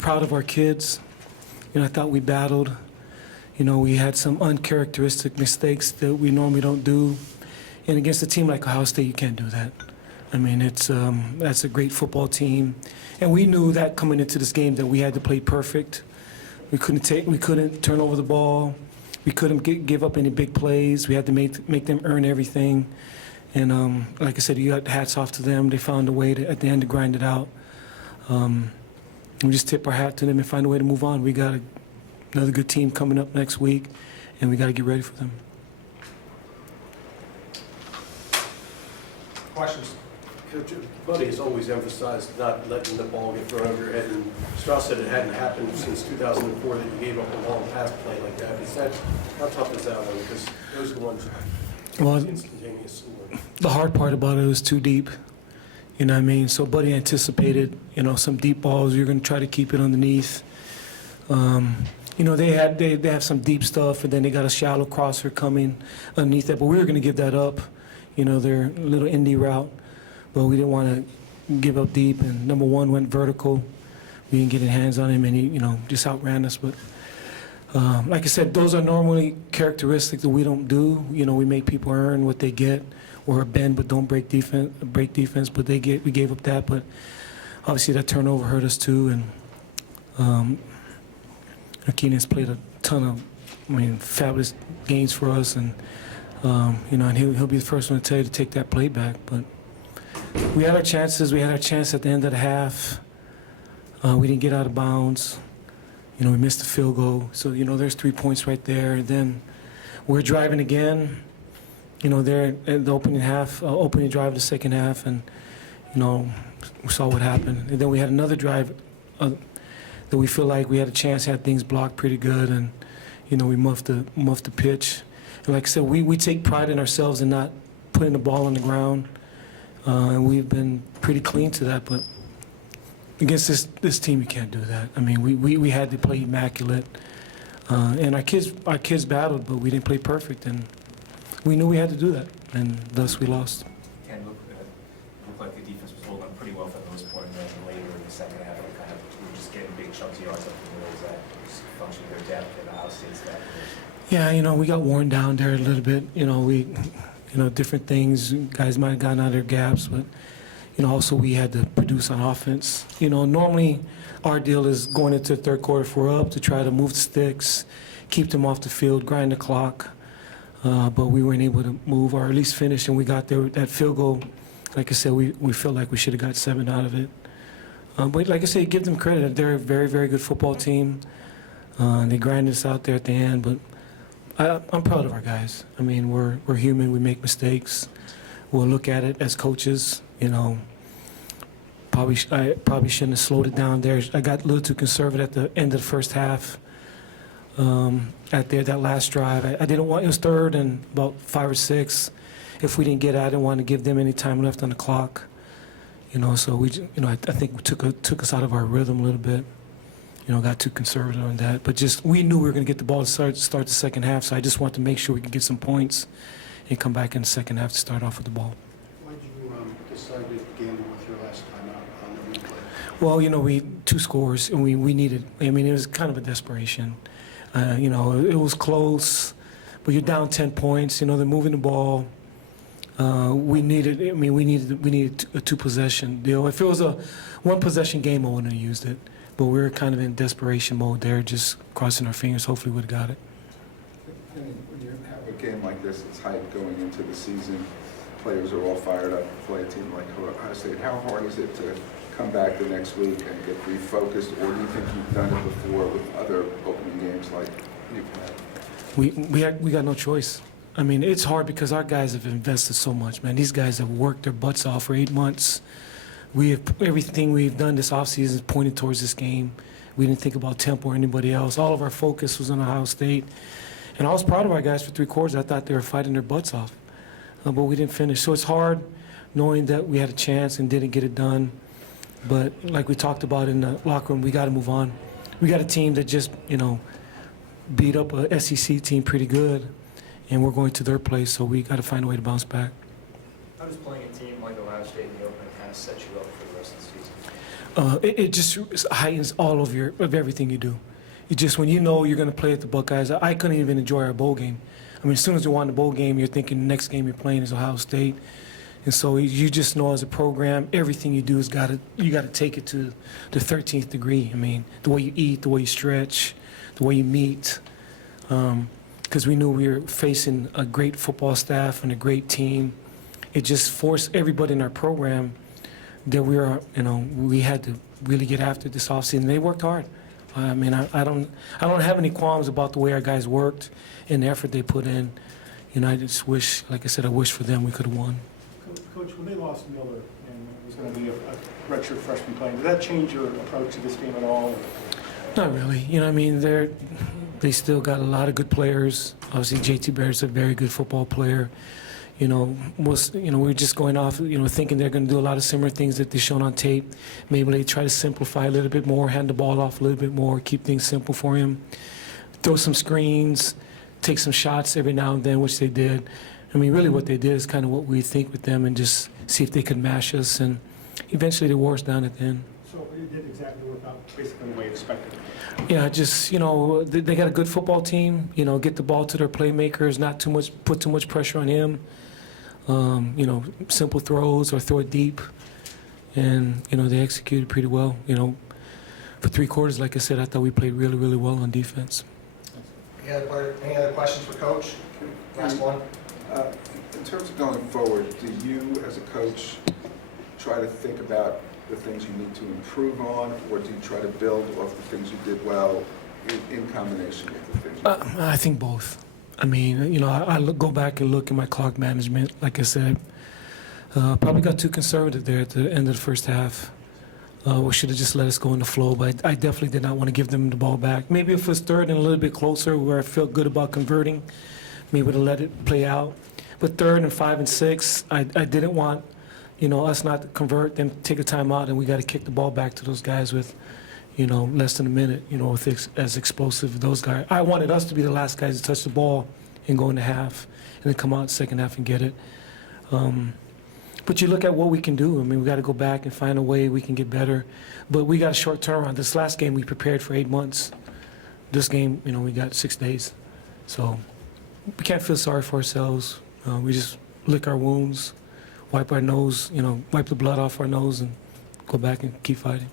proud of our kids. I thought we battled. We had some uncharacteristic mistakes that we normally don't do. And against a team like Ohio State, you can't do that. I mean, that's a great football team. And we knew that coming into this game that we had to play perfect. We couldn't turn over the ball. We couldn't give up any big plays. We had to make them earn everything. And like I said, you got hats off to them. They found a way at the end to grind it out. We just tip our hat to them and find a way to move on. We got another good team coming up next week, and we got to get ready for them. Questions? Coach, Buddy has always emphasized not letting the ball get thrown over your head, and Strauss said it hadn't happened since 2004 that you gave up a long pass play like that. How tough is that one? Because those are the ones instantaneous. The hard part about it was too deep. You know what I mean? So Buddy anticipated, some deep balls. You're going to try to keep it underneath. They have some deep stuff, and then they got a shallow crosser coming underneath that. But we were going to give that up. Their little indie route. But we didn't want to give up deep. And number one went vertical. We didn't get any hands on him, and he, just outran us. But like I said, those are normally characteristics that we don't do. We make people earn what they get, or bend but don't break defense. But we gave up that. But obviously that turnover hurt us too. And Keenan's played a ton of, fabulous games for us. And and he'll be the first one to tell you to take that play back. But we had our chances. We had our chance at the end of the half. We didn't get out of bounds. We missed the field goal. So, there's 3 points right there. And then we're driving again, there at the opening drive of the second half. And, we saw what happened. And then we had another drive that we feel like we had a chance, had things blocked pretty good. And, we muffed the pitch. And like I said, we take pride in ourselves in not putting the ball on the ground. And we've been pretty clean to that. But against this team, you can't do that. I mean, we had to play immaculate, and our kids battled, but we didn't play perfect, and we knew we had to do that, and thus we lost. Ken, looked like the defense was holding up pretty well for the most part, and then later in the second half, we were just getting big chunks of yards up the middle. Is that just a function of their depth and Ohio State's depth? Yeah, we got worn down there a little bit. Different things. Guys might have gotten out of their gaps, but. Also we had to produce on offense. Normally our deal is going into the third quarter if we're up to try to move the sticks, keep them off the field, grind the clock. But we weren't able to move or at least finish, and we got there with that field goal. Like I said, we felt like we should have got 7 out of it. But like I said, give them credit. They're a very, very good football team. They grinded us out there at the end, but I'm proud of our guys. I mean, we're human. We make mistakes. We'll look at it as coaches, I probably shouldn't have slowed it down there. I got a little too conservative at the end of the first half. That last drive, I didn't want. It was third and about 5 or 6. If we didn't get it, I didn't want to give them any time left on the clock. So we, I think we took us out of our rhythm a little bit. Got too conservative on that. But we knew we were going to get the ball to start the second half. So I just wanted to make sure we could get some points and come back in the second half to start off with the ball. Why did you decide to gamble with your last time out on the replay? Well, we 2 scores, and we needed. I mean, it was kind of a desperation. It was close, but you're down 10 points. They're moving the ball. We needed a 2-possession deal. If it was a 1-possession game, I wouldn't have used it. But we were kind of in desperation mode there, just crossing our fingers. Hopefully, we would have got it. When you have a game like this, it's hype going into the season. Players are all fired up to play a team like Ohio State. How hard is it to come back the next week and get refocused, or do you think you've done it before with other opening games like you've had? We got no choice. I mean, it's hard because our guys have invested so much, man. These guys have worked their butts off for 8 months. Everything we've done this offseason is pointed towards this game. We didn't think about tempo or anybody else. All of our focus was on Ohio State. And I was proud of our guys for 3 quarters. I thought they were fighting their butts off. But we didn't finish. So it's hard knowing that we had a chance and didn't get it done. But like we talked about in the locker room, we got to move on. We got a team that just, beat up a SEC team pretty good, and we're going to their place, so we got to find a way to bounce back. How does playing a team like Ohio State in the opener kind of set you up for the rest of the season? It just heightens all of everything you do. You just, when you know you're going to play at the Buckeyes, I couldn't even enjoy our bowl game. I mean, as soon as you won the bowl game, you're thinking the next game you're playing is Ohio State. And so you just know as a program, everything you do you got to take it to the 13th degree. I mean, the way you eat, the way you stretch, the way you meet. Because we knew we were facing a great football staff and a great team. It just forced everybody in our program that we had to really get after this offseason. They worked hard. I mean, I don't have any qualms about the way our guys worked and the effort they put in. You know, I just wish, like I said, I wish for them we could have won. Coach, when they lost Miller and it was going to be a redshirt freshman playing, did that change your approach to this game at all? Not really. You know, I mean, they still got a lot of good players. Obviously, JT Barrett's a very good football player. You know, we're just going off, thinking they're going to do a lot of similar things that they've shown on tape. Maybe they try to simplify a little bit more, hand the ball off a little bit more, keep things simple for him, throw some screens, take some shots every now and then, which they did. I mean, really what they did is kind of what we think with them and just see if they could mash us. And eventually they wore us down at the end. So it did exactly work out basically the way expected. Yeah, just, they got a good football team. Get the ball to their playmakers, not put too much pressure on him. Simple throws or throw it deep. And, they executed pretty well. For 3 quarters, like I said, I thought we played really, really well on defense. Any other questions for Coach? Last one. In terms of going forward, do you, as a coach, try to think about the things you need to improve on, or do you try to build off the things you did well in combination with the things you I think both. I mean, I go back and look at my clock management. Like I said, probably got too conservative there at the end of the first half. We should have just let us go in the flow, but I definitely did not want to give them the ball back. Maybe if it was third and a little bit closer where I felt good about converting, maybe to let it play out. But 3rd and 5 and 6, I didn't want, us not to convert, them take a timeout, and we got to kick the ball back to those guys with, less than a minute, as explosive as those guys. I wanted us to be the last guys to touch the ball and go into half, and then come out second half and get it. But you look at what we can do. I mean, we got to go back and find a way we can get better. But we got a short turnaround. This last game we prepared for 8 months. This game, we got 6 days. So we can't feel sorry for ourselves. We just lick our wounds, wipe our nose, wipe the blood off our nose, and go back and keep fighting.